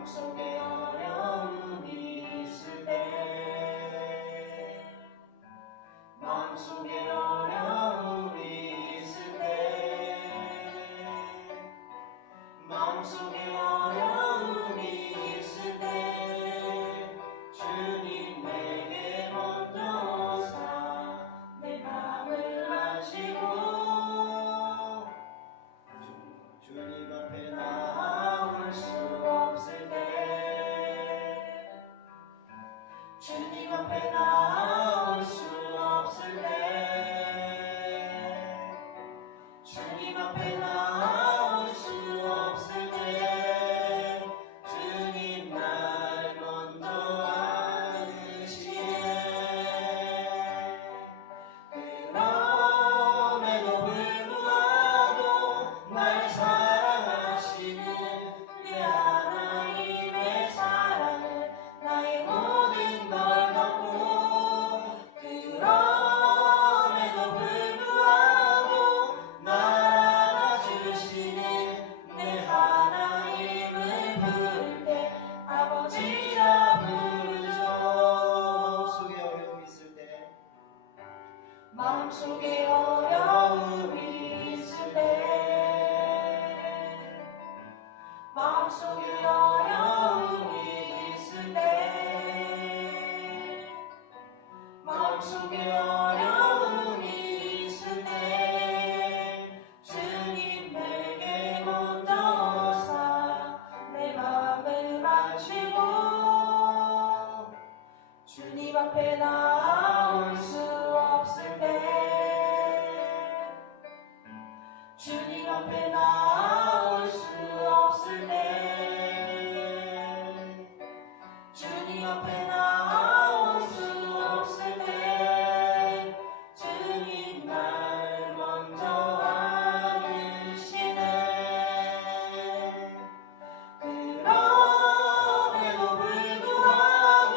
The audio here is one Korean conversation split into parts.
마음속에 어려움이 있을 때 마음속에 어려움이 있을 때 마음속에 어려움이 있을 때 주님 내게 먼저 오사 내 맘을 마시고 주님 앞에 나올 수 없을 때 주님 앞에 나올 수 없을 때 주님 앞에 나올 수 없을 때 주님 날 먼저 안으시네. 그럼에도 불구하고 날 사랑하시는 내 하나님의 사랑은 나의 모든 걸 덮고 그럼에도 불구하고 날 안아주시는 내 하나님을 부를 때 아버지라 부르죠. 마음속에 어려움이 있을 때 마음속에 어려움이 있을 때 마음속에 어려움이 있을 때 마음속에 어려움이 있을 때 주님 내게 먼저 오사 내 마음을 마시고 주님 앞에 나올 수 없을 때 주님 앞에 나올 수 없을 때 주님 앞에 나올 수 없을 때 주님 날 먼저 안으시네. 그럼에도 불구하고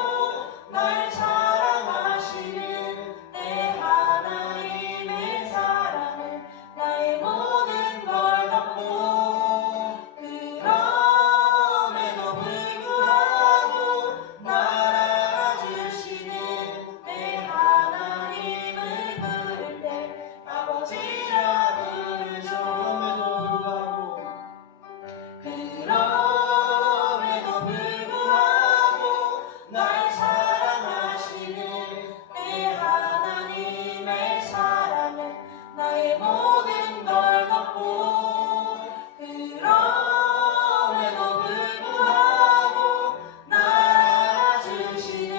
날 사랑하시는 내 하나님의 사랑은 나의 모든 걸 덮고 그럼에도 불구하고 날 안아주시는 내 하나님을 부를 때 아버지라 부르죠. 그럼에도 불구하고 날 사랑하시는 내 하나님의 사랑은 나의 모든 걸 덮고 그럼에도 불구하고 날 안아주시는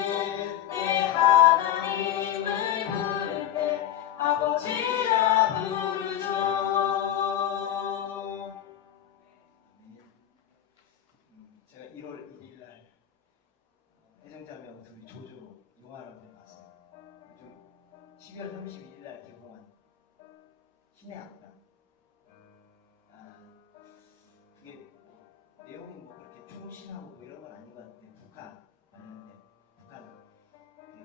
내 하나님을 부를 때 아버지라 부르죠. 제가 1월 1일 날 애정자매하고 둘이 조조 영화를 봤어요. 좀 12월 31일 날 개봉한 신의 악당. 그게 내용이 뭐 그렇게 충신하고 뭐 이런 건 아닌 것 같은데 북한 관련된 북한 그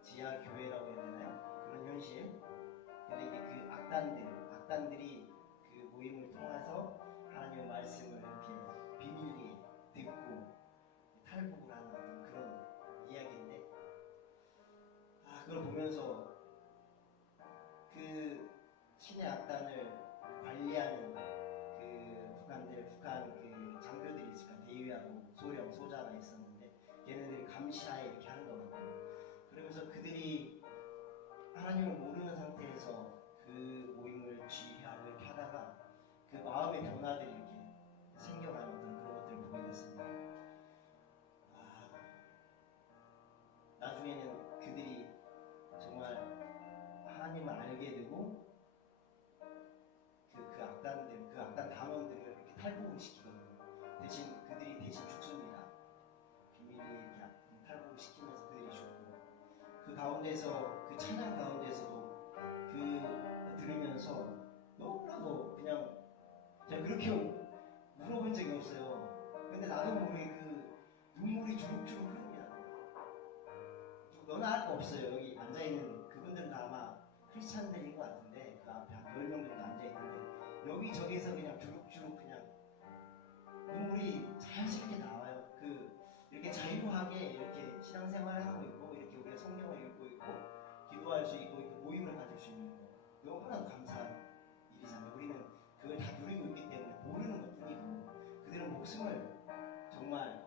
지하 교회라고 해야 되나요? 그런 현실. 근데 이제 그 악단들이 그 모임을 통해서 하나님의 말씀을 이렇게 비밀리에 듣고 탈북을 하는 어떤 그런 이야기인데, 그걸 보면서 그 신의 악단을 관리하는 그 북한 그 장교들이 있으니까 대위하고 소령 소자가 있었는데 걔네들이 감시하에 이렇게 하는 거거든요. 그러면서 그들이 하나님을 모르는 상태에서 그 모임을 지휘하고 이렇게 하다가 그 마음의 변화들이 이렇게 생겨가는 어떤 그런 것들을 보게 됐습니다. 나중에는 그들이 정말 하나님을 알게 되고 그 악단 단원들을 이렇게 탈북을 시키거든요. 대신 그들이 대신 죽습니다. 비밀리 이렇게 탈북을 시키면서 그들이 죽고, 그 가운데서 그 찬양 가운데서도 그 들으면서 너무나도 그냥 제가 그렇게 울어본 적이 없어요. 근데 나도 모르게 그 눈물이 주룩주룩 흐릅니다. 너나 할 거 없어요. 여기 앉아있는 그분들은 다 아마 크리스찬들인 것 같은데 그 앞에 한 10명 정도 앉아있는데 여기저기에서 그냥 주룩주룩 그냥 눈물이 자연스럽게 나와요. 그 건강하게 이렇게 신앙생활을 하고 있고 이렇게 우리가 성경을 읽고 있고 기도할 수 있고 이렇게 모임을 가질 수 있는 거 너무나도 감사한 일이잖아요. 우리는 그걸 다 누리고 있기 때문에 모르는 것뿐이고 그들은 목숨을 정말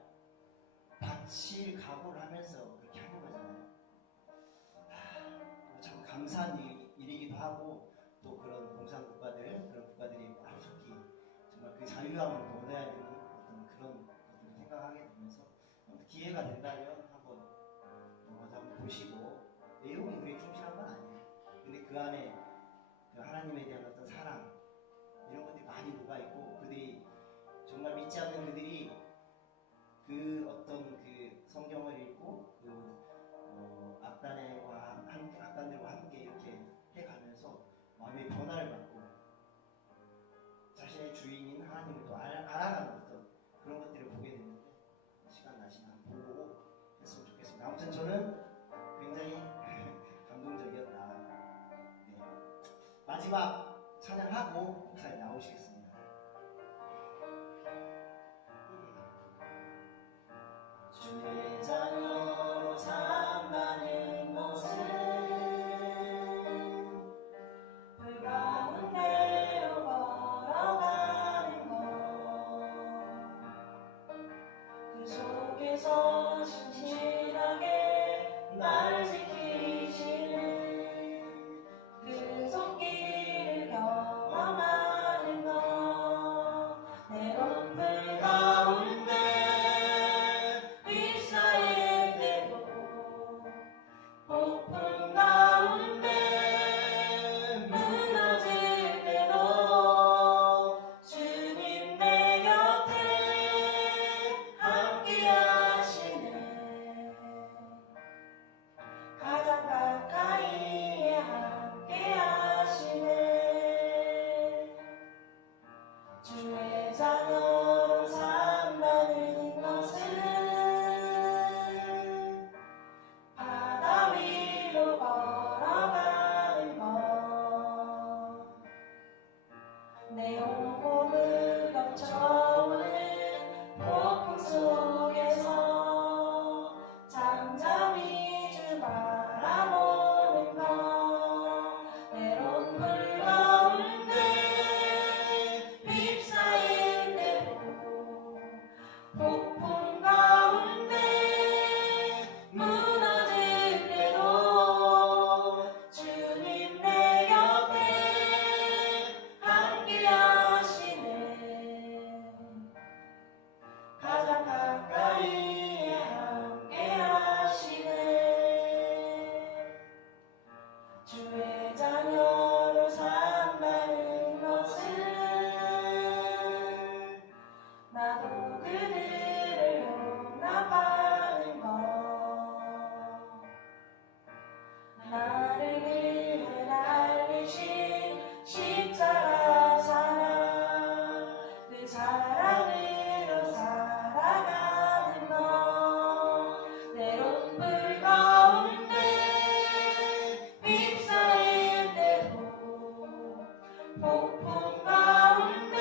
바칠 각오를 하면서 그렇게 하는 거잖아요. 참 감사한 일이기도 하고 또 그런 공산국가들 그런 국가들이 하루속히 정말 그 자유함을 얻어야 되는 어떤 그런 것들을 생각하게 되면서 기회가 된다면 한번 보시고 내용이 그렇게 충실한 건 아니에요. 근데 그 안에 그 하나님에 대한 어떤 사랑 이런 것들이 많이 녹아있고 그들이 정말 믿지 않는 그들이 그 어떤 그 성경을 읽고 그 악단들과 함께 이렇게 해가면서 마음의 변화를 받고 자신의 주인인 하나님을 또 알아가는 어떤 그런 것들을 보게 되는데 시간 나시면 한번 보고 했으면 좋겠습니다. 아무튼 저는 굉장히 감동적이었다. 네. 마지막 찬양하고 목사님 나오시겠습니다. 주의 자녀로 산다는 것은 불 가운데로 걸어가는 것, 그 속에서 신실하게 나를 지키시는 그 손길을 경험하는 것, 내놓은 불 가운데 휩싸일 때도 폭풍 가운데 무너질 때도 주님 내 곁에 함께 하시네. 가장 가까이에 함께 하시네. 주의 자녀로 산다는 것은 바다 위로 걸어가는 것, 내 온몸을 덮쳐오는 폭풍 속에서 잠잠히 주 바라보는 것, 내로운 불 가운데 휩싸일 때도 폭풍 가운데 무너질 때도 주님 내 곁에 함께 하시네. 가장 가까이에 함께 하시네. 주의 자녀로 산다는 것은 나도 그들을 용납하는 것, 나를 위해 달리신 십자가 사랑, 그 사랑으로 살아가는 것, 내로운 불 가운데 휩싸일 때도 폭풍 가운데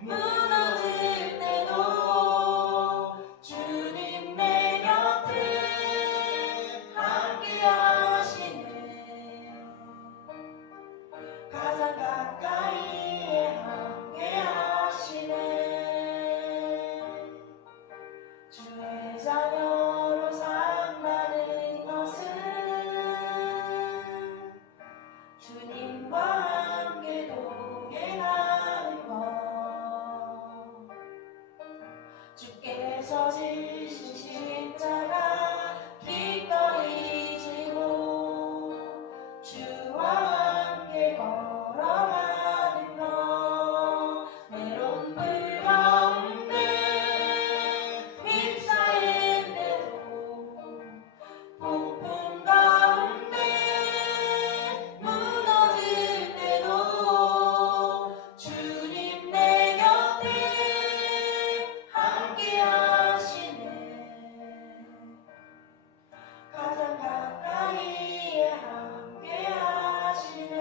무너질 때도 주님 내 곁에 함께 하시네. 가장 가까이에 함께 하시네. 주의 자녀로 산다는 것은 주님과 함께 동행하는 것, 주께서 지신 십자가 기꺼이 지고 주와 함께 걸어가는 것, 내로운 불 가운데 휩싸일 때도 폭풍 가운데 무너질 때도 주님 내 곁에 함께 하시네. 가장 가까이에 함께 하시네.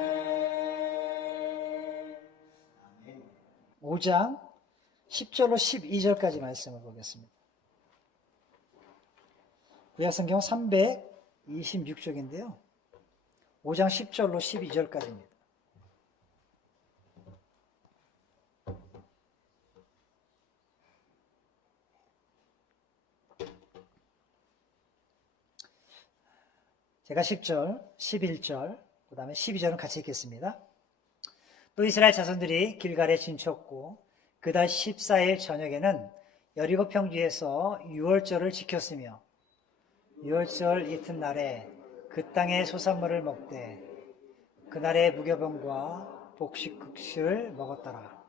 아멘. 5장 10절로 12절까지 말씀을 보겠습니다. 구약성경 326쪽인데요. 5장 10절로 12절까지입니다. 제가 10절, 11절, 그 다음에 12절은 같이 읽겠습니다. 또 이스라엘 자손들이 길갈에 진쳤고 그달 14일 저녁에는 여리고 평지에서 유월절을 지켰으며 유월절 이튿날에 그 땅의 소산물을 먹되 그날의 무교병과 복식국식을 먹었더라.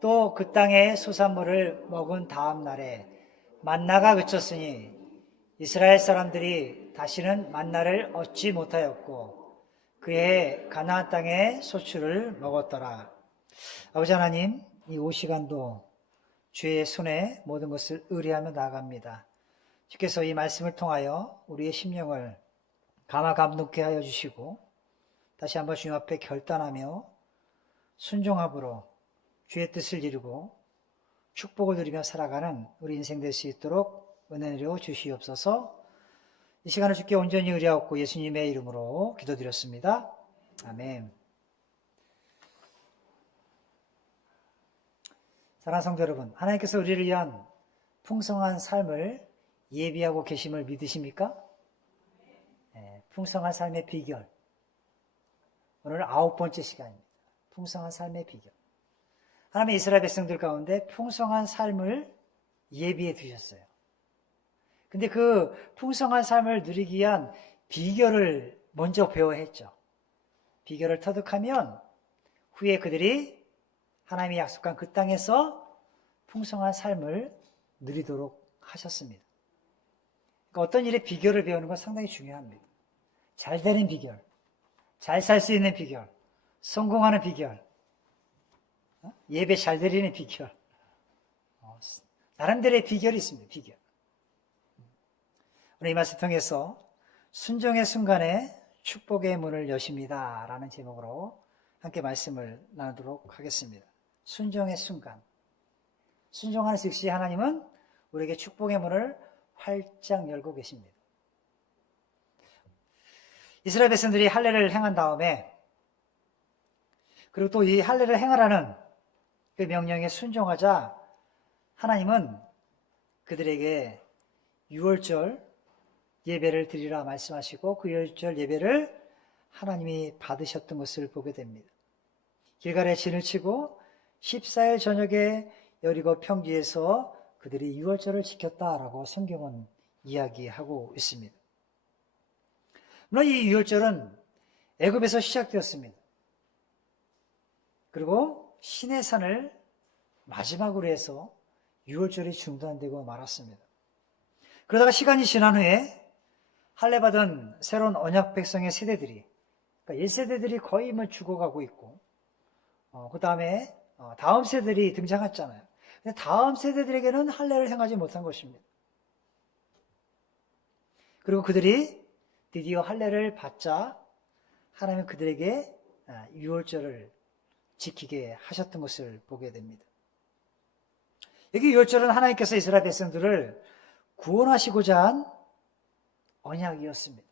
또 그 땅의 소산물을 먹은 다음 날에 만나가 그쳤으니 이스라엘 사람들이 다시는 만나를 얻지 못하였고 그의 가나안 땅의 소출을 먹었더라. 아버지 하나님, 이 5시간도 주의 손에 모든 것을 의뢰하며 나아갑니다. 주께서 이 말씀을 통하여 우리의 심령을 감화감동케 하여 주시고 다시 한번 주님 앞에 결단하며 순종함으로 주의 뜻을 이루고 축복을 누리며 살아가는 우리 인생 될 수 있도록 은혜로 주시옵소서. 이 시간을 주께 온전히 의뢰하옵고 예수님의 이름으로 기도드렸습니다. 아멘. 사랑하는 성도 여러분, 하나님께서 우리를 위한 풍성한 삶을 예비하고 계심을 믿으십니까? 네, 풍성한 삶의 비결. 오늘 9번째 시간입니다. 풍성한 삶의 비결. 하나님의 이스라엘 백성들 가운데 풍성한 삶을 예비해 두셨어요. 근데 그 풍성한 삶을 누리기 위한 비결을 먼저 배워야 했죠. 비결을 터득하면 후에 그들이 하나님이 약속한 그 땅에서 풍성한 삶을 누리도록 하셨습니다. 그러니까 어떤 일의 비결을 배우는 건 상당히 중요합니다. 잘 되는 비결, 잘 살 수 있는 비결, 성공하는 비결, 예배 잘 드리는 비결, 나름대로의 비결이 있습니다. 비결. 오늘 이 말씀 통해서 순종의 순간에 축복의 문을 여십니다 라는 제목으로 함께 말씀을 나누도록 하겠습니다. 순종의 순간. 순종하는 즉시 하나님은 우리에게 축복의 문을 활짝 열고 계십니다. 이스라엘 백성들이 할례를 행한 다음에 그리고 또 이 할례를 행하라는 그 명령에 순종하자 하나님은 그들에게 유월절 예배를 드리라 말씀하시고 그 유월절 예배를 하나님이 받으셨던 것을 보게 됩니다. 길갈에 진을 치고 14일 저녁에 여리고 평지에서 그들이 유월절을 지켰다라고 성경은 이야기하고 있습니다. 물론 이 유월절은 애굽에서 시작되었습니다. 그리고 시내산을 마지막으로 해서 유월절이 중단되고 말았습니다. 그러다가 시간이 지난 후에 할례받은 새로운 언약 백성의 세대들이, 그러니까 1세대들이 거의 죽어가고 있고, 그 다음에 다음 세대들이 등장했잖아요. 근데 다음 세대들에게는 할례를 행하지 못한 것입니다. 그리고 그들이 드디어 할례를 받자 하나님은 그들에게 유월절을 지키게 하셨던 것을 보게 됩니다. 여기 유월절은 하나님께서 이스라엘 백성들을 구원하시고자 한 언약이었습니다.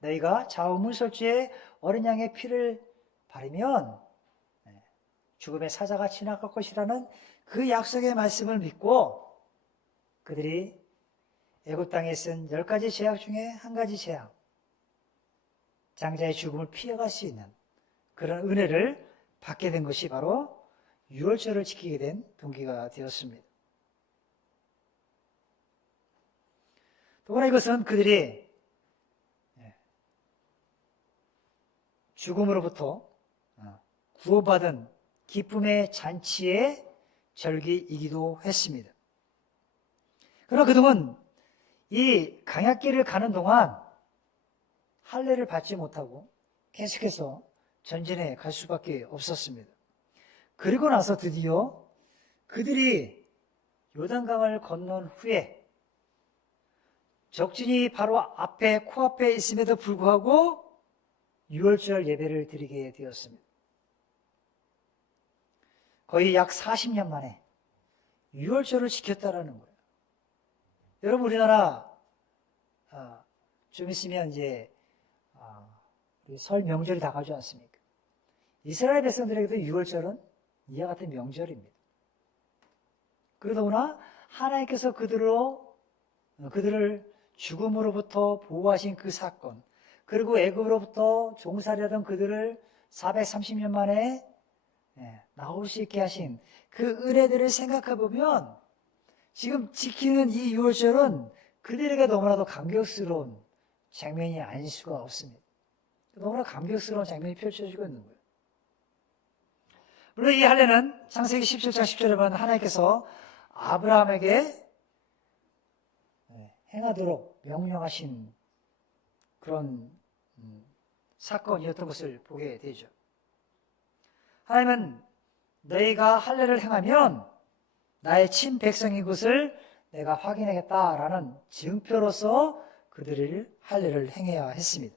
너희가 좌우문설주에 어린 양의 피를 바르면 죽음의 사자가 지나갈 것이라는 그 약속의 말씀을 믿고 그들이 애굽 땅에 쓴 10가지 죄악 중에 한 가지 죄악, 장자의 죽음을 피해갈 수 있는 그런 은혜를 받게 된 것이 바로 유월절을 지키게 된 동기가 되었습니다. 또한 이것은 그들이 죽음으로부터 구원받은 기쁨의 잔치의 절기이기도 했습니다. 그러나 그동안 이 강약길을 가는 동안 할례를 받지 못하고 계속해서 전진해 갈 수밖에 없었습니다. 그리고 나서 드디어 그들이 요단강을 건넌 후에 적진이 바로 앞에 코앞에 있음에도 불구하고 유월절 예배를 드리게 되었습니다. 거의 약 40년 만에 유월절을 지켰다라는 거예요. 여러분, 우리나라 좀 있으면 이제 우리 설 명절이 다가오지 않습니까? 이스라엘 백성들에게도 6월절은 이와 같은 명절입니다. 그러더구나 하나님께서 그들을 죽음으로부터 보호하신 그 사건, 그리고 애굽으로부터 종살이하던 그들을 430년 만에 나올 수 있게 하신 그 은혜들을 생각해 보면 지금 지키는 이 6월절은 그들에게 너무나도 감격스러운 장면이 아닐 수가 없습니다. 너무나 감격스러운 장면이 펼쳐지고 있는 거예요. 물론 이 할례는 창세기 17장 10절에 보면 하나님께서 아브라함에게 행하도록 명령하신 그런 사건이었던 것을 보게 되죠. 하나님은 너희가 할례를 행하면 나의 친백성인 것을 내가 확인하겠다라는 증표로서 그들을 할례를 행해야 했습니다.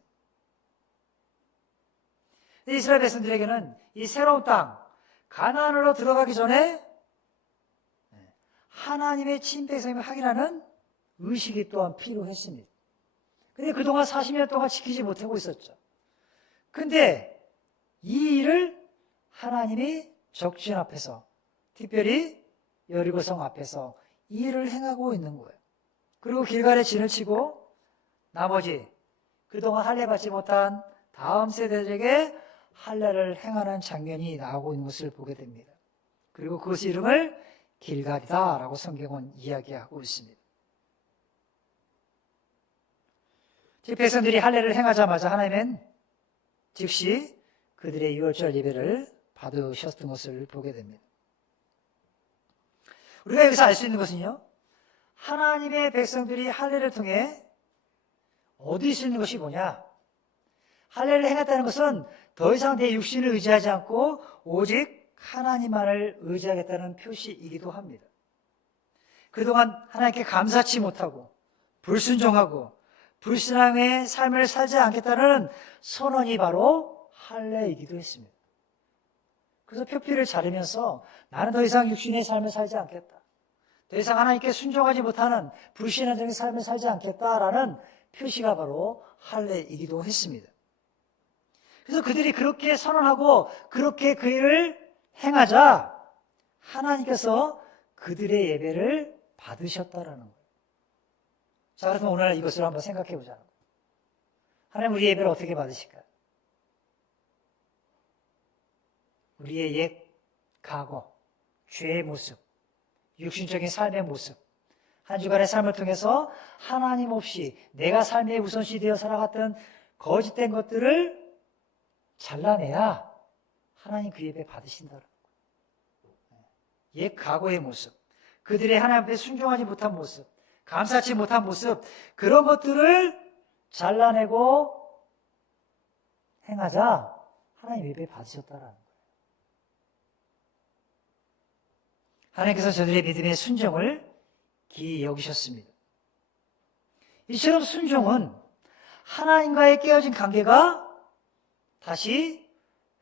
이스라엘 백성들에게는 이 새로운 땅 가나안으로 들어가기 전에 하나님의 친백성임을 확인하는 의식이 또한 필요했습니다. 근데 그동안 40년 동안 지키지 못하고 있었죠. 근데 이 일을 하나님이 적진 앞에서, 특별히 여리고성 앞에서 이 일을 행하고 있는 거예요. 그리고 길갈에 진을 치고 나머지 그동안 할례 받지 못한 다음 세대들에게 할례를 행하는 장면이 나오고 있는 것을 보게 됩니다. 그리고 그것의 이름을 길갈이다라고 성경은 이야기하고 있습니다. 백성들이 할례를 행하자마자 하나님은 즉시 그들의 6월절 예배를 받으셨던 것을 보게 됩니다. 우리가 여기서 알 수 있는 것은요, 하나님의 백성들이 할례를 통해 얻을 수 있는 것이 뭐냐? 할례를 행했다는 것은 더 이상 내 육신을 의지하지 않고 오직 하나님만을 의지하겠다는 표시이기도 합니다. 그동안 하나님께 감사치 못하고 불순종하고 불신앙의 삶을 살지 않겠다는 선언이 바로 할례이기도 했습니다. 그래서 표피를 자르면서 나는 더 이상 육신의 삶을 살지 않겠다, 더 이상 하나님께 순종하지 못하는 불신앙적인 삶을 살지 않겠다라는 표시가 바로 할례이기도 했습니다. 그래서 그들이 그렇게 선언하고 그렇게 그 일을 행하자 하나님께서 그들의 예배를 받으셨다라는 거예요. 자, 그래서 오늘 이것을 한번 생각해 보자는 거예요. 하나님 우리 예배를 어떻게 받으실까요? 우리의 옛 과거, 죄의 모습, 육신적인 삶의 모습, 한 주간의 삶을 통해서 하나님 없이 내가 삶의 우선시 되어 살아갔던 거짓된 것들을 잘라내야 하나님 그 예배 받으신다는 거예요. 옛 과거의 모습, 그들의 하나님 앞에 순종하지 못한 모습, 감사치 못한 모습, 그런 것들을 잘라내고 행하자 하나님 예배 받으셨다라는 거예요. 하나님께서 저들의 믿음의 순종을 기이 여기셨습니다. 이처럼 순종은 하나님과의 깨어진 관계가 다시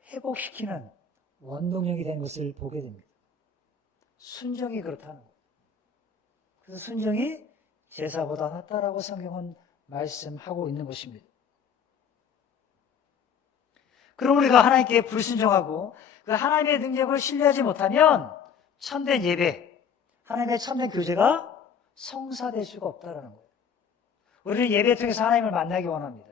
회복시키는 원동력이 된 것을 보게 됩니다. 순종이 그렇다는 거예요. 그래서 순종이 제사보다 낫다라고 성경은 말씀하고 있는 것입니다. 그럼 우리가 하나님께 불순종하고 그 하나님의 능력을 신뢰하지 못하면 참된 예배, 하나님의 참된 교제가 성사될 수가 없다는 거예요. 우리는 예배를 통해서 하나님을 만나기 원합니다.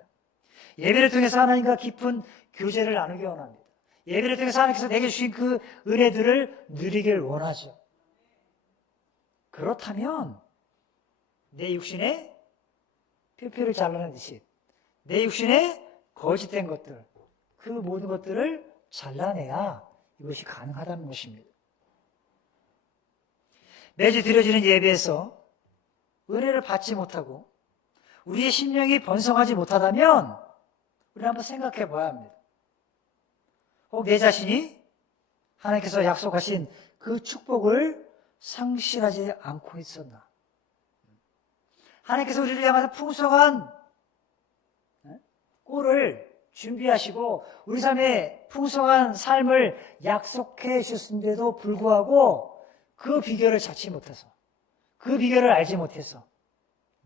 예배를 통해서 하나님과 깊은 교제를 나누기 원합니다. 예배를 통해서 하나님께서 내게 주신 그 은혜들을 누리길 원하죠. 그렇다면 내 육신에 표피를 잘라내듯이 내 육신에 거짓된 것들, 그 모든 것들을 잘라내야 이것이 가능하다는 것입니다. 매주 드려지는 예배에서 은혜를 받지 못하고 우리의 심령이 번성하지 못하다면 우리 한번 생각해 봐야 합니다. 혹 내 자신이 하나님께서 약속하신 그 축복을 상실하지 않고 있었나? 하나님께서 우리를 향해서 풍성한 꼴을 준비하시고 우리 삶에 풍성한 삶을 약속해 주셨음에도 불구하고 그 비결을 찾지 못해서, 그 비결을 알지 못해서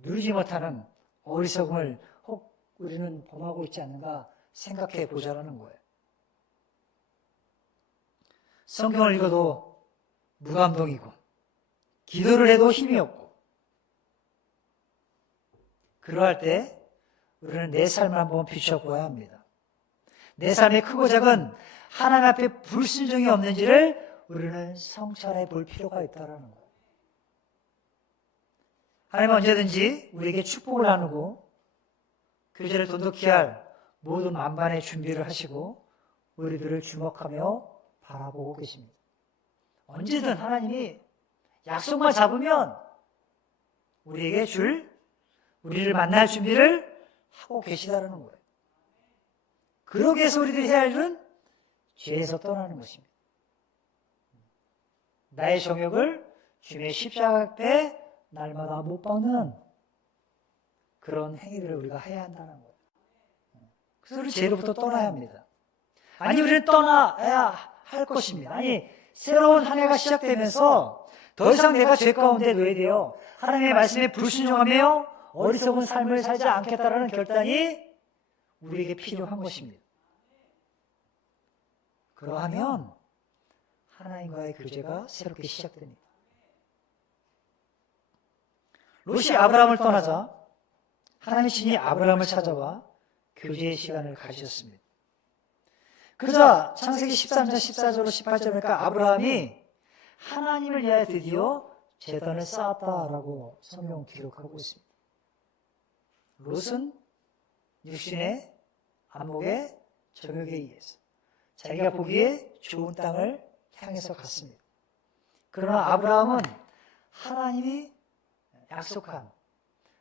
누리지 못하는 어리석음을 혹 우리는 범하고 있지 않는가 생각해 보자라는 거예요. 성경을 읽어도 무감동이고 기도를 해도 힘이 없고 그러할 때 우리는 내 삶을 한번 비춰보아야 합니다. 내 삶의 크고 작은 하나님 앞에 불순종이 없는지를 우리는 성찰해 볼 필요가 있다는 거예요. 하나님은 언제든지 우리에게 축복을 나누고 교제를 돈독히 할 모든 만반의 준비를 하시고 우리들을 주목하며 바라보고 계십니다. 언제든 하나님이 약속만 잡으면 우리에게 우리를 만날 준비를 하고 계시다는 거예요. 그러기 위해서 우리들이 해야 할 일은 죄에서 떠나는 것입니다. 나의 정욕을 주님의 십자가 앞에 날마다 못 박는 그런 행위들을 우리가 해야 한다는 거예요. 그래서 우리 죄로부터 떠나야 합니다. 아니 우리는 떠나야 할 것입니다. 아니 새로운 한 해가 시작되면서 더 이상 내가 죄 가운데 놓여야 돼요. 하나님의 말씀에 불순종하며 어리석은 삶을 살지 않겠다라는 결단이 우리에게 필요한 것입니다. 그러하면 하나님과의 교제가 새롭게 시작됩니다. 롯이 아브라함을 떠나자 하나님 신이 아브라함을 찾아와 교제의 시간을 가지셨습니다. 그러자 창세기 13장 14절로 18절 보니까 아브라함이 하나님을 위하여 드디어 제단을 쌓았다라고 성경 기록하고 있습니다. 롯은 육신의 안목의 정욕에 의해서 자기가 보기에 좋은 땅을 향해서 갔습니다. 그러나 아브라함은 하나님이 약속한,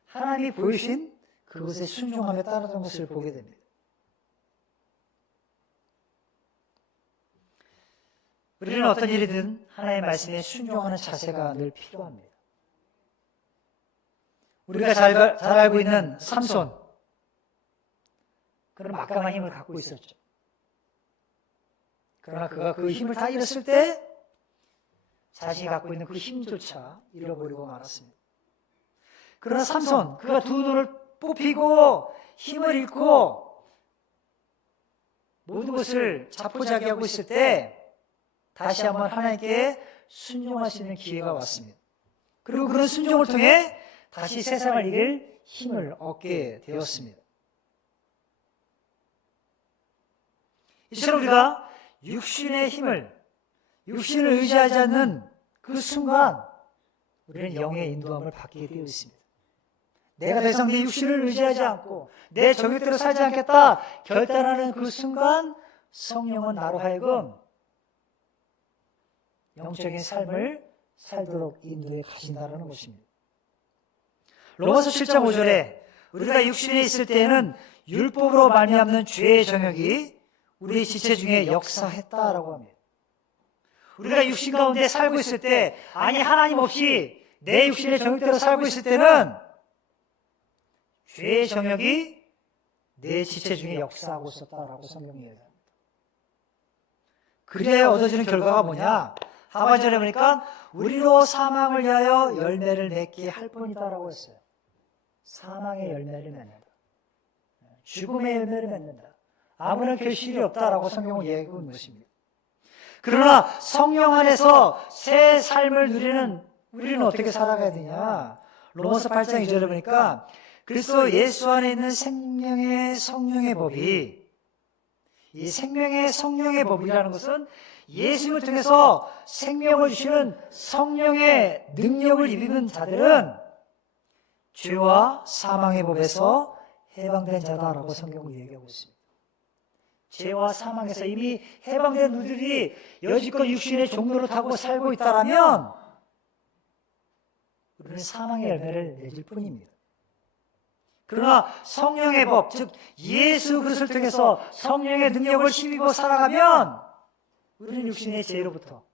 하나님이 보이신 그것에 순종하며 따르던 것을 보게 됩니다. 우리는 어떤 일이든 하나님의 말씀에 순종하는 자세가 늘 필요합니다. 우리가 잘 알고 있는 삼손, 그는 막강한 힘을 갖고 있었죠. 그러나 그가 그 힘을 다 잃었을 때 자신이 갖고 있는 그 힘조차 잃어버리고 말았습니다. 그러나 삼손, 그가 두 눈을 뽑히고 힘을 잃고 모든 것을 자포자기하고 있을 때 다시 한번 하나님께 순종할 수 있는 기회가 왔습니다. 그리고 그런 순종을 통해 다시 세상을 이길 힘을 얻게 되었습니다. 이처럼 우리가 육신의 힘을, 육신을 의지하지 않는 그 순간 우리는 영의 인도함을 받게 되어 있습니다. 내가 더 이상 내 육신을 의지하지 않고 내 정욕대로 살지 않겠다 결단하는 그 순간 성령은 나로 하여금 영적인 삶을 살도록 인도해 가신다는 것입니다. 로마서 7장 5절에 우리가 육신에 있을 때에는 율법으로 말미암는 죄의 정욕이 우리 지체 중에 역사했다라고 합니다. 우리가 육신 가운데 살고 있을 때, 아니 하나님 없이 내 육신의 정욕대로 살고 있을 때는 죄의 정욕이 내 지체 중에 역사하고 있었다라고 성경이 얘기합니다. 그래야 얻어지는 결과가 뭐냐? 하반절에 보니까 우리로 사망을 위하여 열매를 맺게 할 뿐이다라고 했어요. 사망의 열매를 맺는다. 죽음의 열매를 맺는다. 아무런 결실이 없다라고 성경은 얘기하고 있는 것입니다. 그러나 성령 안에서 새 삶을 누리는 우리는 어떻게 살아가야 되냐? 로마서 8장 2절에 보니까 그리스도 예수 안에 있는 생명의 성령의 법이, 이 생명의 성령의 법이라는 것은 예수님을 통해서 생명을 주시는 성령의 능력을 입은 자들은 죄와 사망의 법에서 해방된 자다라고 성경은 얘기하고 있습니다. 죄와 사망에서 이미 해방된 우리들이 여지껏 육신의 종로를 타고 살고 있다라면 우리는 사망의 열매를 맺을 뿐입니다. 그러나 성령의 법, 즉 예수 그리스도를 통해서 성령의 능력을 힘입어 살아가면 우리는 육신의 죄로부터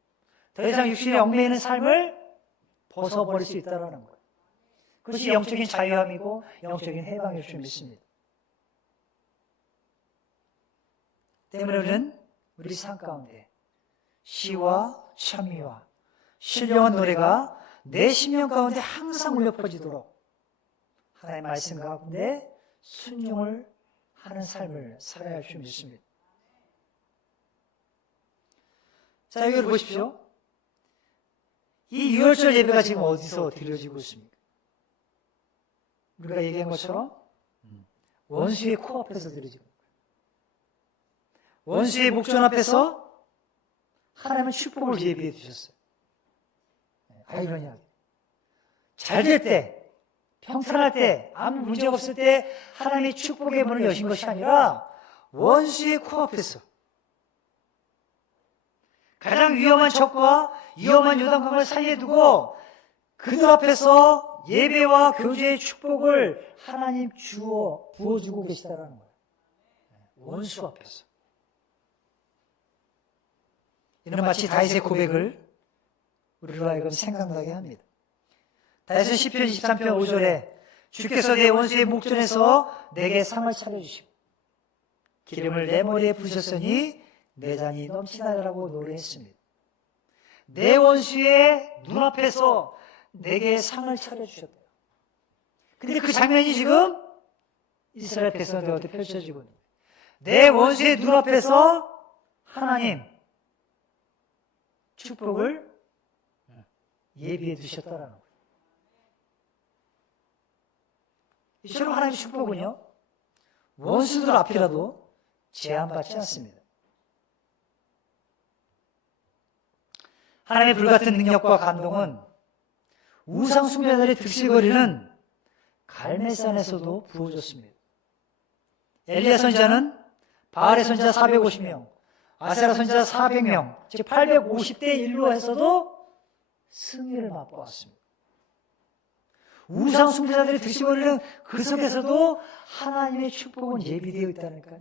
더 이상 육신에 얽매이는 삶을 벗어버릴 수 있다는 거예요. 그것이 영적인 자유함이고 영적인 해방일 줄 믿습니다. 때문에 우리는 우리 삶 가운데 시와 찬미와 신령한 노래가 내 심령 가운데 항상 울려 퍼지도록 하나님의 말씀 가운데 순종을 하는 삶을 살아야 할 줄 믿습니다. 자, 여기를 보십시오. 이 유월절 예배가 지금 어디서 드려지고 있습니까? 우리가 얘기한 것처럼 원수의 코앞에서 드려지고 있습니다. 원수의 목전 앞에서 하나님은 축복을 예비해 주셨어요. 아이러니하게. 잘 될 때, 평탄할 때, 아무 문제가 없을 때 하나님의 축복의 문을 여신 것이 아니라 원수의 코앞에서 가장 위험한 적과 위험한 요단강을 사이에 두고 그들 앞에서 예배와 교제의 축복을 하나님 부어주고 계시다는 거예요. 원수 앞에서. 이는 마치 다윗의 고백을 우리로 하여금 생각나게 합니다. 다윗은 시편 23편 5절에 주께서 내 원수의 목전에서 내게 상을 차려주시고 기름을 내 머리에 부으셨으니 내 잔이 넘치나라고 노래했습니다. 내 원수의 눈앞에서 내게 상을 차려주셨다. 근데 그 장면이 지금 이스라엘 백성들한테 펼쳐지고 있는 거예요. 내 원수의 눈앞에서 하나님 축복을 예비해 두셨다라는 거예요. 이처럼 하나님의 축복은요, 원수들 앞이라도 제한받지 않습니다. 하나님의 불같은 능력과 감동은 우상 숭배자들의 득실거리는 갈멜산에서도 부어졌습니다. 엘리야 선지자는 바알의 선지자 450명, 아세라 선지자 400명, 즉 850대 1로 해서도 승리를 맛보았습니다. 우상 숭배자들의 득실거리는 그 속에서도 하나님의 축복은 예비되어 있다니까요.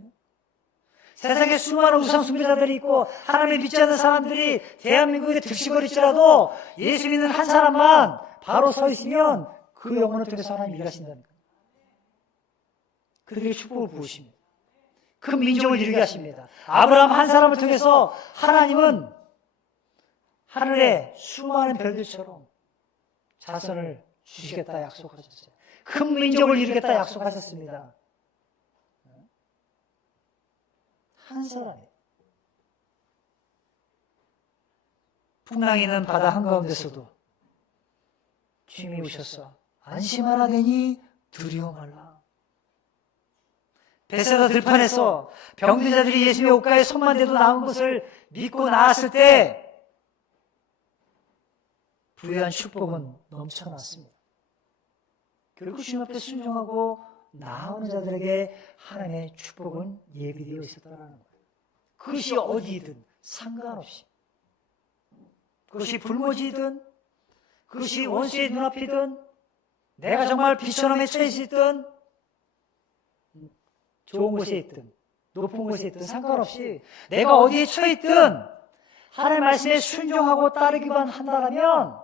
세상에 수많은 우상 숭배자들이 있고 하나님을 믿지 않는 사람들이 대한민국에 득실거릴지라도 예수 믿는 한 사람만 바로 서 있으면 그 영혼을 통해서 하나님 일하신다니까. 그들에게 축복을 부으십니다. 그 민족을 이루게 하십니다. 아브라함 한 사람을 통해서 하나님은 하늘의 수많은 별들처럼 자손을 주시겠다 약속하셨어요. 큰 민족을 이루겠다 약속하셨습니다. 한 사람이에요. 풍랑이 있는 바다 한가운데서도 주님이 오셔서 안심하라 되니 두려워 말라. 베세다 들판에서 병든 자들이 예수님의 옷가에 손만 대도 나은 것을 믿고 나았을 때 부유한 축복은 넘쳐났습니다. 결국 주님 앞에 순종하고 나오는 자들에게 하나님의 축복은 예비되어 있었다는 거예요. 그것이 어디든 상관없이, 그것이 불모지든 그것이 원수의 눈앞이든 내가 정말 비천함에 처해 있든 좋은 곳에 있든 높은 곳에 있든 상관없이 내가 어디에 처해 있든 하나님의 말씀에 순종하고 따르기만 한다면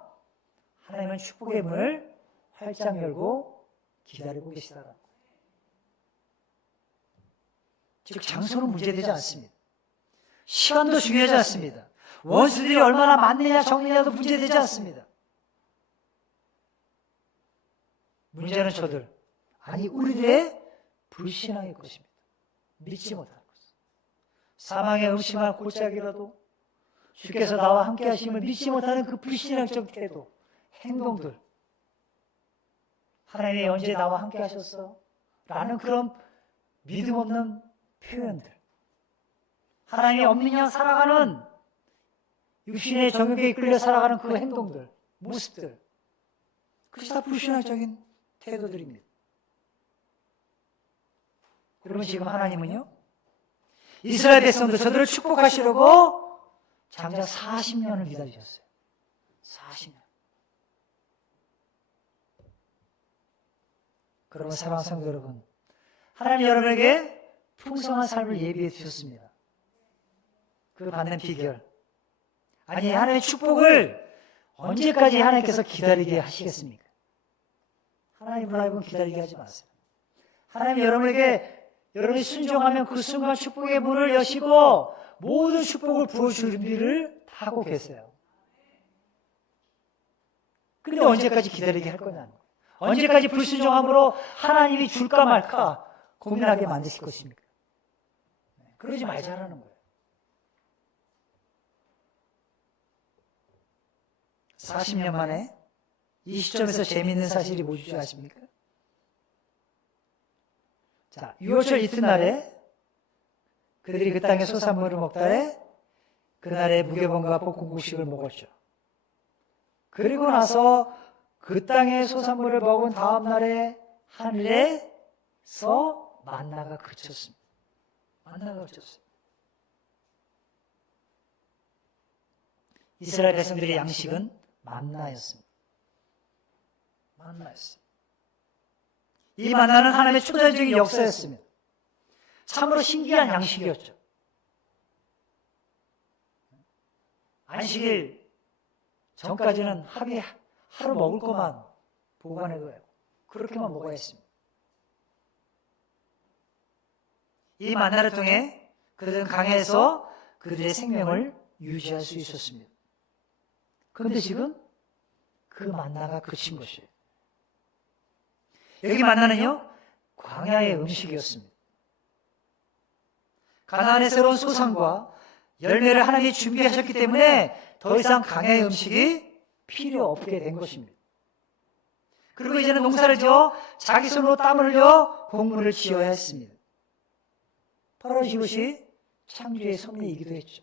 하나님은 축복의 문을 활짝 열고 기다리고 계시다라는 거예요. 즉 장소는 문제되지 않습니다. 시간도 중요하지 않습니다. 원수들이 얼마나 많느냐 적느냐도 문제되지 않습니다. 문제는 저들, 아니 우리들의 불신앙의 것입니다. 믿지 못하는 것. 사망의 음침한 골짜기라도 주께서 나와 함께 하심을 믿지 못하는 그 불신앙적 태도, 행동들, 하나님이 언제 나와 함께 하셨어? 라는 그런 믿음 없는 표현들, 하나님이 없는 양 살아가는 육신의 정욕에 이끌려 살아가는 그 행동들, 모습들, 그것이 다 불신앙적인 태도들입니다. 여러분 지금 하나님은요, 이스라엘 백성들 저들을 축복하시려고 장작 40년을 기다리셨어요. 40년. 그러면 사랑하는 성도 여러분, 하나님 여러분에게 풍성한 삶을 예비해 주셨습니다. 그 받는 비결, 아니 하나님의 축복을 언제까지 하나님께서 기다리게 하시겠습니까? 하나님을 하여금 기다리게 하지 마세요. 하나님 여러분에게 여러분이 순종하면 그 순간 축복의 문을 여시고 모든 축복을 부어줄 준비를 다 하고 계세요. 그런데 언제까지 기다리게 할 거냐는 거예요. 언제까지 불순종함으로 하나님이 줄까 말까 고민하게 만드실 것입니까? 그러지 말자라는 거예요. 40년 만에 이 시점에서 재미있는 사실이 뭔지 아십니까? 자, 6월절 이튿날에 그들이 그 땅의 소산물을 먹다에 그날에 무교병과 볶음국식을 먹었죠. 그리고 나서 그 땅의 소산물을 먹은 다음 날에 하늘에서 만나가 그쳤습니다. 만나가 그쳤어요. 이스라엘 백성들의 양식은 만나였습니다. 만나였어요. 이 만나는 하나님의 초자적인 역사였습니다. 참으로 신기한 양식이었죠. 안식일 전까지는 하루 먹을 것만 보관해둬요. 그렇게만 먹어야 했습니다. 이 만나를 통해 그들은 강해서 그들의 생명을 유지할 수 있었습니다. 그런데 지금 그 만나가 그친 것이에요. 여기 만나는요, 광야의 음식이었습니다. 가나안의 새로운 소산과 열매를 하나님이 준비하셨기 때문에 더 이상 광야의 음식이 필요 없게 된 것입니다. 그리고 이제는 농사를 지어 자기 손으로 땀을 흘려 곡물을 지어야 했습니다. 바로 이것이 창조의 섭리이기도 했죠.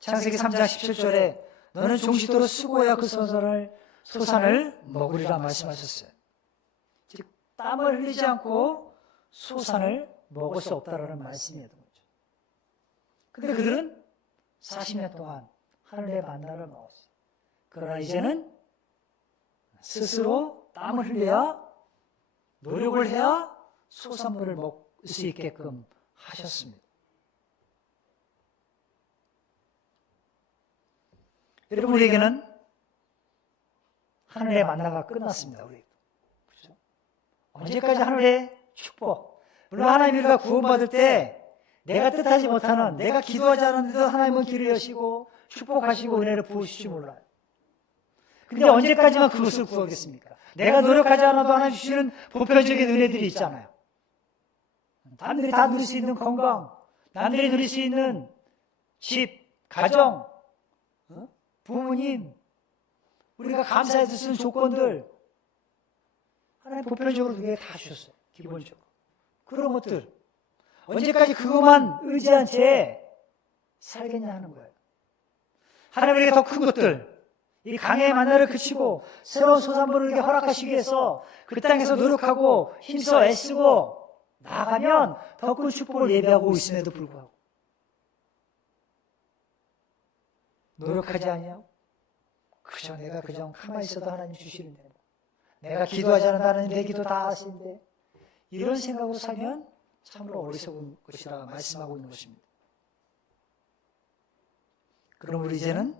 창세기 3장 17절에 너는 종시도로 수고해야 그 소산을 먹으리라 말씀하셨어요. 즉 땀을 흘리지 않고 소산을 먹을 수 없다라는 말씀이었던 거죠. 그런데 그들은 40년 동안 하늘의 만나를 먹었어요. 그러나 이제는 스스로 땀을 흘려야, 노력을 해야 소산물을 먹을 수 있게끔 하셨습니다. 여러분, 우리에게는 하늘의 만나가 끝났습니다. 우리. 그렇죠? 언제까지 하늘의 축복? 물론 하나님 우리가 구원받을 때 내가 뜻하지 못하는, 내가 기도하지 않았는데도 하나님은 길을 여시고 축복하시고 은혜를 부으실지 몰라요. 근데 언제까지만 그것을 구하겠습니까? 내가 노력하지 않아도 하나님 주시는 보편적인 은혜들이 있잖아요. 남들이 다 누릴 수 있는 건강, 남들이 누릴 수 있는 집, 가정, 부모님, 우리가 감사해줄 수 있는 조건들, 하나님 보편적으로 두 개 다 주셨어요. 기본적으로. 그런 것들. 언제까지 그것만 의지한 채 살겠냐 하는 거예요. 하나님 우리에게 더 큰 것들, 이 강의 만나를 그치고 새로운 소산물을 우리에게 허락하시기 위해서 그 땅에서 노력하고 힘써 애쓰고 나아가면 더 큰 축복을 예배하고 있음에도 불구하고 노력하지 아니하고 그저 내가 그저 가만히 있어도 하나님 주시는데, 내가 기도하지 않아도 하나님 내 기도 다 하시는데, 이런 생각으로 살면 참으로 어리석은 것이라 말씀하고 있는 것입니다. 그럼 우리 이제는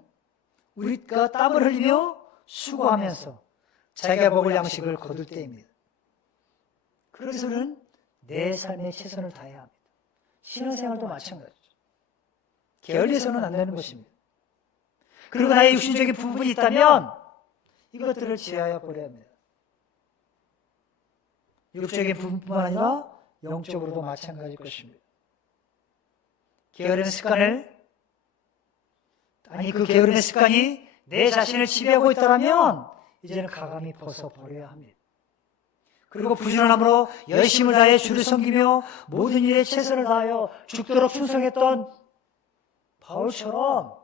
우리가 땀을 흘리며 수고하면서 자기가 먹을 양식을 거둘 때입니다. 그래서 우리는 내 삶에 최선을 다해야 합니다. 신앙생활도 마찬가지죠. 게을리해서는 안 되는 것입니다. 그리고 나의 육신적인 부분이 있다면 이것들을 제하여 버려야 합니다. 육적인 부분뿐만 아니라 영적으로도 마찬가지일 것입니다. 게으른 습관을, 그 게으름의 습관이 내 자신을 지배하고 있다면 이제는 가감히 벗어버려야 합니다. 그리고 부지런함으로 열심을 다해 주를 섬기며 모든 일에 최선을 다하여 죽도록 충성했던 바울처럼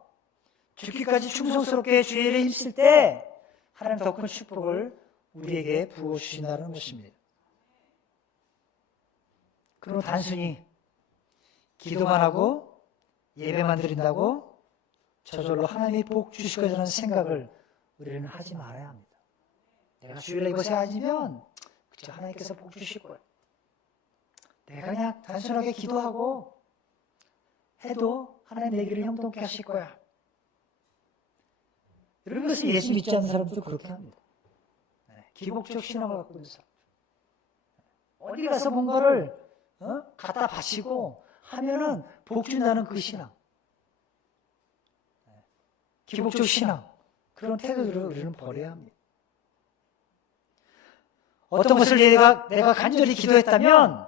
죽기까지 충성스럽게 주의 일에 힘쓸 때 하나님 더 큰 축복을 우리에게 부어주신다는 것입니다. 그리고 단순히 기도만 하고 예배만 드린다고 저절로 하나님이 복 주실 거라는 생각을 우리는 하지 말아야 합니다. 내가 주일날 이것에 앉으면 그저 하나님께서 복 주실 거예요. 내가 그냥 단순하게 기도하고 해도 하나님 내 길을 형통케 하실 거야. 여러분, 그래서 예수 믿지 않는 사람들도 그렇게 합니다. 기복적 신앙을 갖고 있는 사람. 어디 가서 뭔가를 갖다 바치고 하면은 복 준다는 그 신앙. 기복적 신앙. 그런 태도들을 우리는 버려야 합니다. 어떤 것을 내가 간절히 기도했다면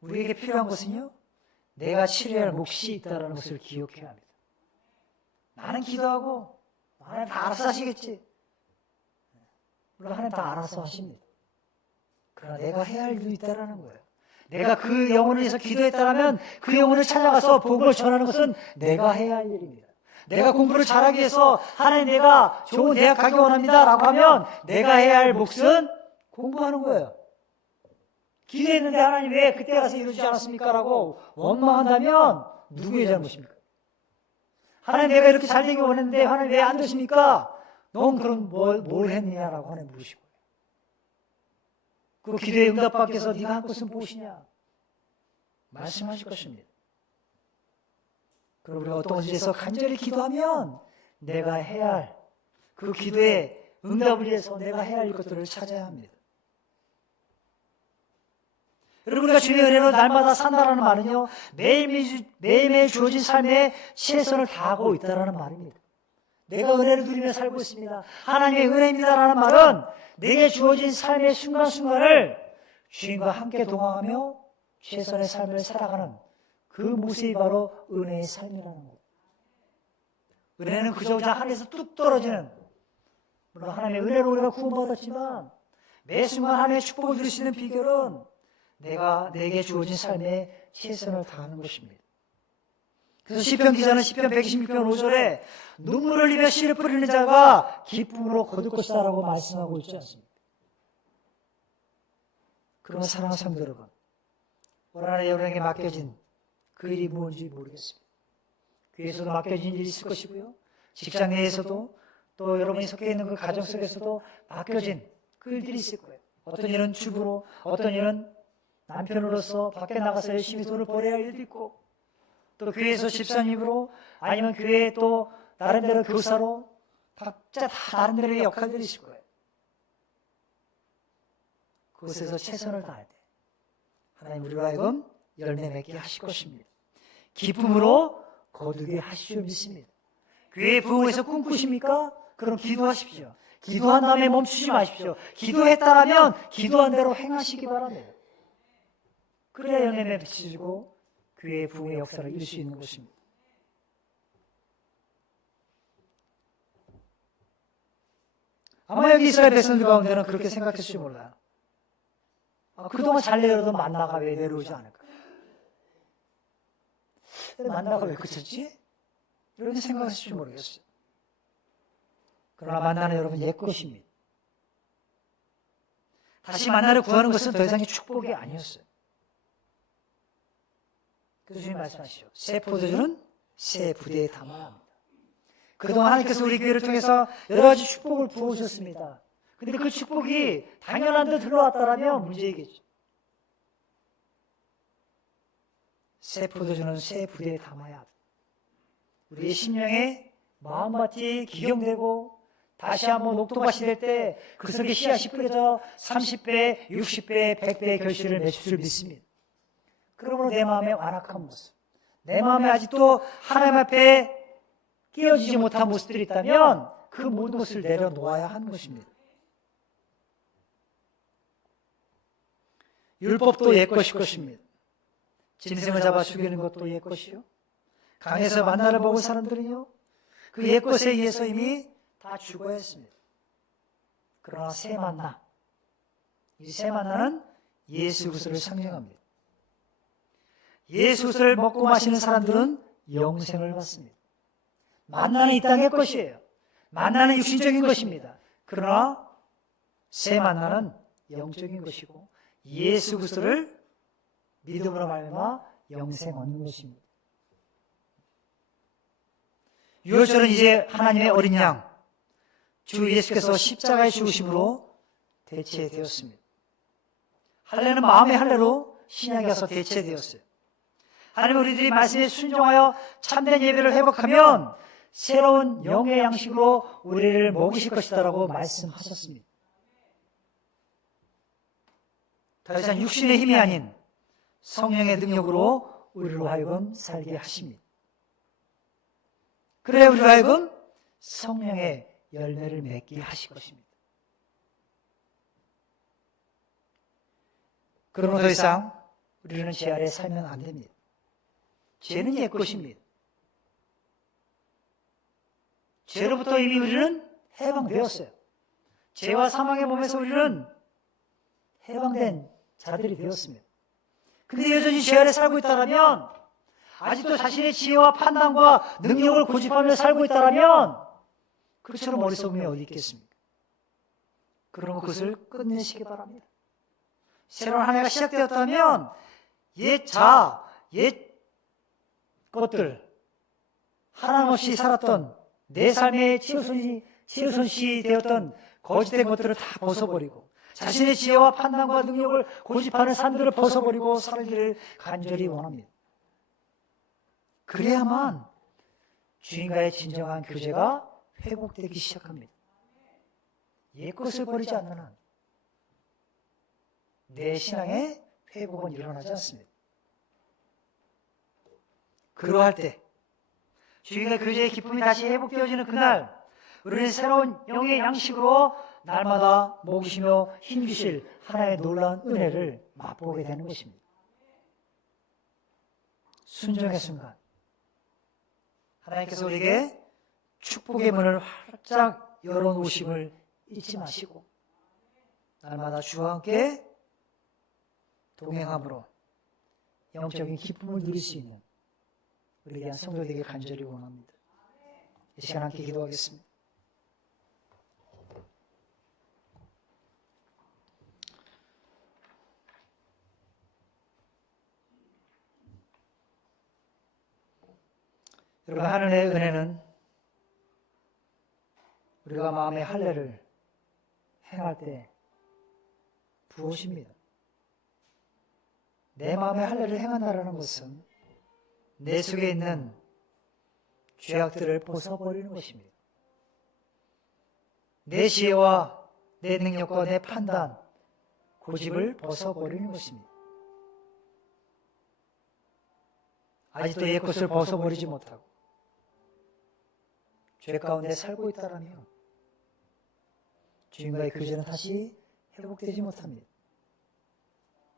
우리에게 필요한 것은요, 내가 치료할 몫이 있다는 것을 기억해야 합니다. 나는 기도하고 하나님 다 알아서 하시겠지. 물론 하나님 다 알아서 하십니다. 그러나 내가 해야 할 일도 있다는 거예요. 내가 그 영혼을 위해서 기도했다면 그 영혼을 찾아가서 복음을 전하는 것은 내가 해야 할 일입니다. 내가 공부를 잘하기 위해서 하나님 내가 좋은 대학 가기 원합니다 라고 하면 내가 해야 할 몫은 공부하는 거예요. 기도했는데 하나님 왜 그때 가서 이루지 않았습니까? 라고 원망한다면 누구의 잘못입니까? 하나님 내가 이렇게 잘 되기 원했는데 하나님 왜 안 되십니까? 넌 그럼 뭘 했느냐라고 하나님 물으시고, 그 기도의 응답받기 위해서 네가 한 것은 무엇이냐 말씀하실 것입니다. 그리고 우리가 어떤 것에서 간절히 기도하면 내가 해야 할 그 기도의 응답을 위해서 내가 해야 할 것들을 찾아야 합니다. 여러분, 우리가 주의 은혜로 날마다 산다라는 말은요, 매일매일 주어진 삶에 최선을 다하고 있다라는 말입니다. 내가 은혜를 누리며 살고 있습니다. 하나님의 은혜입니다라는 말은 내게 주어진 삶의 순간순간을 주님과 함께 동행하며 최선의 삶을 살아가는 그 모습이 바로 은혜의 삶이라는 거예요. 은혜는 그저 하늘에서 뚝 떨어지는, 물론 하나님의 은혜로 우리가 구원받았지만 매 순간 하나님의 축복을 누릴 수 있는 비결은 내게 주어진 삶에 최선을 다하는 것입니다. 그래서 시편 기자는 시편 126편 5절에 눈물을 흘리며 씨를 뿌리는 자가 기쁨으로 거둘 것이다 라고 말씀하고 있지 않습니까? 그러면 사랑하는 성도 여러분, 올 한해 여러분에게 맡겨진 그 일이 무엇인지 모르겠습니다. 교회에서도 맡겨진 일이 있을 것이고요, 직장 내에서도 또 여러분이 속해 있는 그 가정 속에서도 맡겨진 그 일들이 있을 거예요. 어떤 일은 주부로, 어떤 일은 남편으로서 밖에 나가서 열심히 돈을 벌어야 할 일도 있고, 또 교회에서 집사님으로, 아니면 교회에 또 나름대로 교사로, 각자 다 나름대로의 역할들이 있을 거예요. 그곳에서 최선을 다할 때 하나님 우리로 하여금 열매 맺게 하실 것입니다. 기쁨으로 거두게 하실 줄 믿습니다. 교회의 부흥에서 꿈꾸십니까? 그럼 기도하십시오. 기도한 다음에 멈추지 마십시오. 기도했다라면 기도한 대로 행하시기 바랍니다. 그래야 열매 맺히고 교회의 부흥의 역사를 이룰 수 있는 것입니다. 아마 여기 이스라엘 백성들 가운데는 그렇게 생각했을지 몰라요. 그동안 잘 내려도 만나가 왜 내려오지 않을까? 만나가 왜 그쳤지? 이렇게 생각했을지 모르겠어요. 그러나 만나는 여러분 옛 것입니다. 다시 만나를 구하는 것은 더 이상의 축복이 아니었어요. 그래서 주님 말씀하시죠. 새 포도주는 새 부대에 담아야 합니다. 그동안 하나님께서 우리 교회를 통해서 여러 가지 축복을 부어주셨습니다. 근데 그 축복이 당연한 듯 흘러왔다라면 문제이겠죠. 새 포도주는 새 부대에 담아야 합니다. 우리의 심령에 마음밭이 기경되고 다시 한번 옥토밭이 될 때 그 속에 씨앗이 뿌려져 30배, 60배, 100배의 결실을 맺을 줄 믿습니다. 그러므로 내 마음에 완악한 모습, 내 마음에 아직도 하나님 앞에 깨어지지 못한 모습들이 있다면 그 모든 것을 내려놓아야 하는 것입니다. 율법도 옛 것일 것입니다. 짐승을 잡아 죽이는 것도 옛 것이요, 강에서 만나를 먹은 사람들은요, 그 옛 것에 의해서 이미 다 죽어야 했습니다. 그러나 새 만나, 이 새 만나는 예수 그리스도를 상징합니다. 예수 그리스도를 먹고 마시는 사람들은 영생을 받습니다. 만나는 이 땅의 것이에요. 만나는 육신적인 것입니다. 그러나 새 만나는 영적인 것이고 예수 그리스도를 믿음으로 말미암아 영생 얻는 것입니다. 유월절은 이제 하나님의 어린 양, 주 예수께서 십자가의 죽으심으로 대체되었습니다. 할례는 마음의 할례로 신약에 와서 대체되었어요. 하나님 우리들이 말씀에 순종하여 참된 예배를 회복하면 새로운 영의 양식으로 우리를 먹이실 것이다라고 말씀하셨습니다. 더 이상 육신의 힘이 아닌 성령의 능력으로 우리로 하여금 살게 하십니다. 그래 우리로 하여금 성령의 열매를 맺게 하실 것입니다. 그러면 더 이상 우리는 죄 아래 살면 안 됩니다. 죄는 옛 것입니다. 죄로부터 이미 우리는 해방되었어요. 죄와 사망의 몸에서 우리는 해방된 자들이 되었습니다. 근데 여전히 죄 아래 살고 있다면, 아직도 자신의 지혜와 판단과 능력을 고집하며 살고 있다면, 그처럼 어리석음이 어디 있겠습니까? 그러면 그것을 끝내시기 바랍니다. 새로운 한 해가 시작되었다면 옛 것들, 하나님 없이 살았던 내 삶의 치우선시 되었던 거짓된 것들을 다 벗어버리고 자신의 지혜와 판단과 능력을 고집하는 삶들을 벗어버리고 살기를 간절히 원합니다. 그래야만 주인과의 진정한 교제가 회복되기 시작합니다. 옛것을 버리지 않는 한 내 신앙의 회복은 일어나지 않습니다. 그러할 때 주인과 교제의 기쁨이 다시 회복되어지는 그날, 우리는 새로운 영의 양식으로 날마다 먹이시며 힘주실 하나의 놀라운 은혜를 맛보게 되는 것입니다. 순종의 순간, 하나님께서 우리에게 축복의 문을 활짝 열어놓으심을 잊지 마시고 날마다 주와 함께 동행함으로 영적인 기쁨을 누릴 수 있는 우리 귀한 성도들에게 간절히 원합니다. 이 시간 함께 기도하겠습니다. 여러분, 하늘의 은혜는 우리가 마음의 할례를 행할 때 부어집니다. 내 마음의 할례를 행한다는 것은 내 속에 있는 죄악들을 벗어버리는 것입니다. 내 지혜와 내 능력과 내 판단, 고집을 벗어버리는 것입니다. 아직도 옛 것을 벗어버리지 못하고 죄 가운데 살고 있다면 주님과의 교제는 다시 회복되지 못합니다.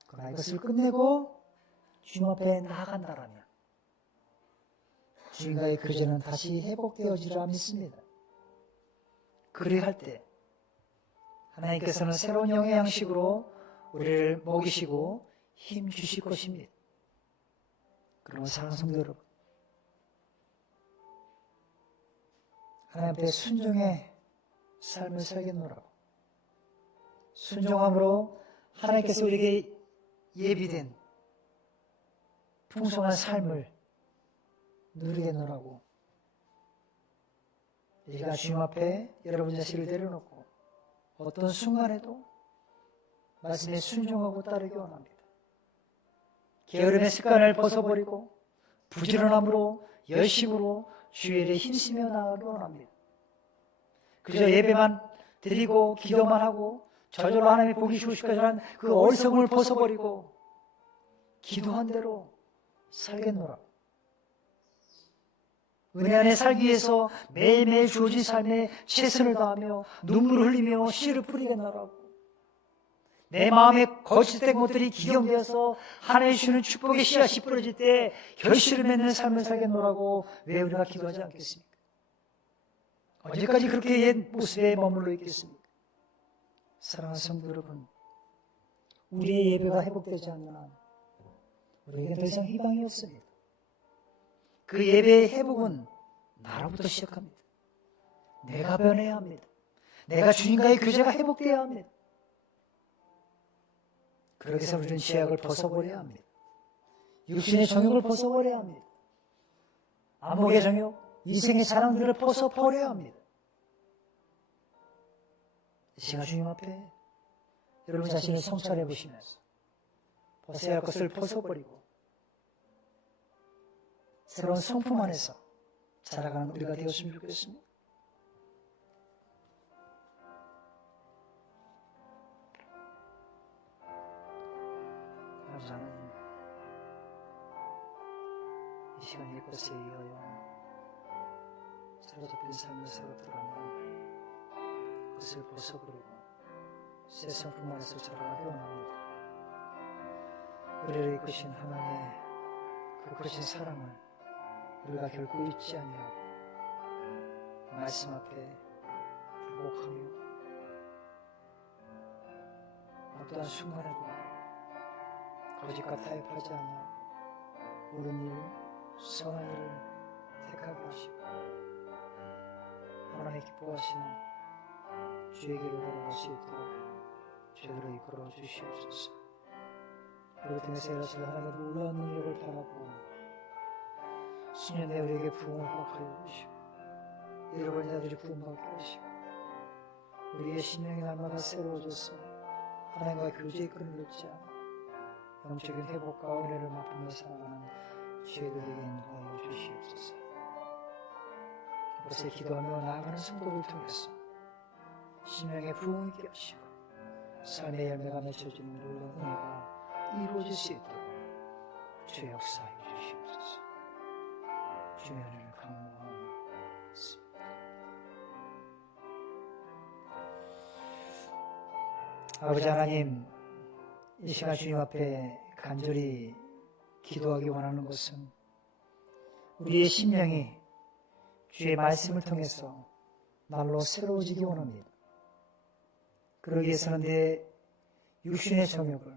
그러나 이것을 끝내고 주님 앞에 나아간다면 주님과의 교제는 다시 회복되어지리라 믿습니다. 그리할 때 하나님께서는 새로운 영의 양식으로 우리를 먹이시고 힘 주실 것입니다. 그러면 사랑하는 성도 여러분, 하나님 앞에 순종의 삶을 살겠노라고, 순종함으로 하나님께서 우리에게 예비된 풍성한 삶을 누리겠노라고, 우리가 주님 앞에 여러분 자신을 내려놓고 어떤 순간에도 말씀에 순종하고 따르기 원합니다. 게으름의 습관을 벗어버리고 부지런함으로 열심으로 주의 일에 힘쓰며 나아가기 원합니다. 그저 예배만 드리고 기도만 하고 저절로 하나님이 보기 좋으실 것이라는 그 어리석음을 벗어버리고 기도한 대로 살겠노라. 은혜 안에 살기 위해서 매일매일 주어진 삶에 최선을 다하며 눈물을 흘리며 씨를 뿌리겠노라고. 내 마음에 거짓된 것들이 기경되어서 하나님이 주는 축복의 씨앗이 뿌려질 때 결실을 맺는 삶을 살겠노라고 왜 우리가 기도하지 않겠습니까? 언제까지 그렇게 옛 모습에 머물러 있겠습니까? 사랑하는 성도 여러분, 우리의 예배가 회복되지 않는 한 우리에게 더 이상 희망이 없습니다. 그 예배의 회복은 나로부터 시작합니다. 내가 변해야 합니다. 내가 주님과의 교제가 회복되어야 합니다. 그렇게 해서 우리는 죄악을 벗어버려야 합니다. 육신의 정욕을 벗어버려야 합니다. 안목의 정욕, 이생의 자랑들을 벗어버려야 합니다. 이 시간 주님 앞에 여러분 자신을 성찰해 보시면서 벗어야 할 것을 벗어버리고 새로운 성품 안에서 자라가는 우리가 되었으면 좋겠습니다. 아버지 하나님, 이 시간 옛것에 의하여 사로잡힌 삶을 살았더라면 그것을 벗어버리고 새 성품 안에서 자라가기 원합니다. 우리를 이끄신 하나님의 그 크신 사랑을 우리가 결코 잊지 아니하고 말씀 앞에 굴복하며 어떠한 순간에도 거짓과 타협하지 아니하고 옳은 일, 선한 일을 택하게 하시고 하나님의 기뻐하시는 주의 길을 걸어갈 수 있도록 저희를 이끌어 주시옵소서. 그리고 등에서 일하실 하나님의 놀라운 능력을 바라고 수년 내에 우리에게 부흥을 허락하여 주시고 잃어버린 자들이 구원받게 하시고 우리의 심령이 날마다 새로워져서 하나님과의 교제의 끈을 놓지 않아 영적인 회복과 은혜를 맛보며 살아가는 저희들에게 인도하여 주시옵소서. 이곳에 기도하며 나아가는 성도를 통해서 심령의 부흥이 있게 하시고 삶의 열매가 맺혀지는 놀라운 은혜가 이루어질 수 있도록 주의 역사하여 주시옵소서. 주의 은혜를 강구하옵습니다. 아버지 하나님, 이 시간 주님 앞에 간절히 기도하기 원하는 것은 우리의 심령이 주의 말씀을 통해서 날로 새로워지기 원합니다. 그러기 위해서는 내 육신의 정욕을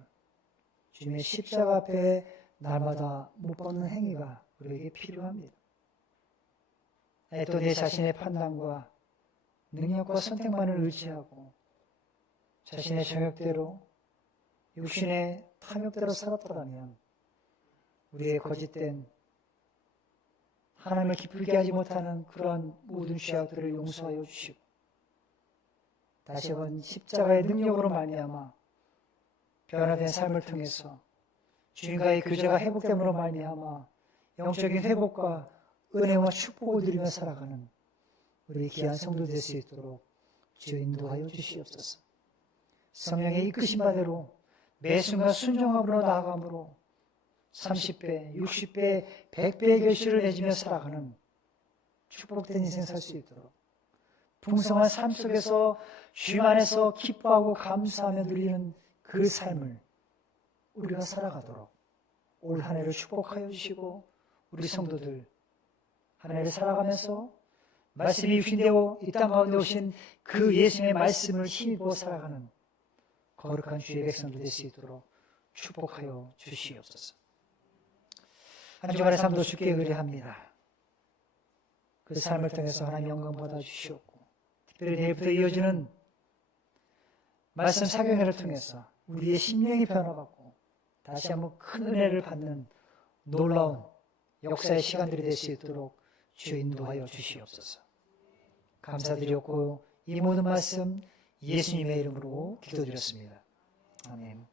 주님의 십자가 앞에 날마다 못 박는 행위가 우리에게 필요합니다. 또 내 자신의 판단과 능력과 선택만을 의지하고 자신의 정욕대로 육신의 탐욕대로 살았더라면 우리의 거짓된 하나님을 기쁘게 하지 못하는 그러한 모든 죄악들을 용서하여 주시고 다시 한번 십자가의 능력으로 말미암아 변화된 삶을 통해서 주님과의 교제가 회복됨으로 말미암아 영적인 회복과 은혜와 축복을 누리며 살아가는 우리 귀한 성도 될 수 있도록 주여 인도하여 주시옵소서. 성령의 이끄신 바대로 매 순간 순종함으로 나아감으로 30배, 60배, 100배의 결실을 맺으며 살아가는 축복된 인생 살 수 있도록 풍성한 삶 속에서 주님 안에서 기뻐하고 감사하며 누리는 그 삶을 우리가 살아가도록 올 한 해를 축복하여 주시고 우리 성도들 한 해를 살아가면서 말씀이 육신되어 이 땅 가운데 오신 그 예수님의 말씀을 힘입어 살아가는 거룩한 주의 백성들 될 수 있도록 축복하여 주시옵소서. 한 주간의 삶도 주께 의뢰합니다. 그 삶을 통해서 하나님 영광 받아 주시옵고 특별히 내일부터 이어지는 말씀 사경회를 통해서 우리의 심령이 변화받고 다시 한번 큰 은혜를 받는 놀라운 역사의 시간들이 될 수 있도록 주여 인도하여 주시옵소서. 감사드렸고 이 모든 말씀 예수님의 이름으로 기도드렸습니다. 아멘.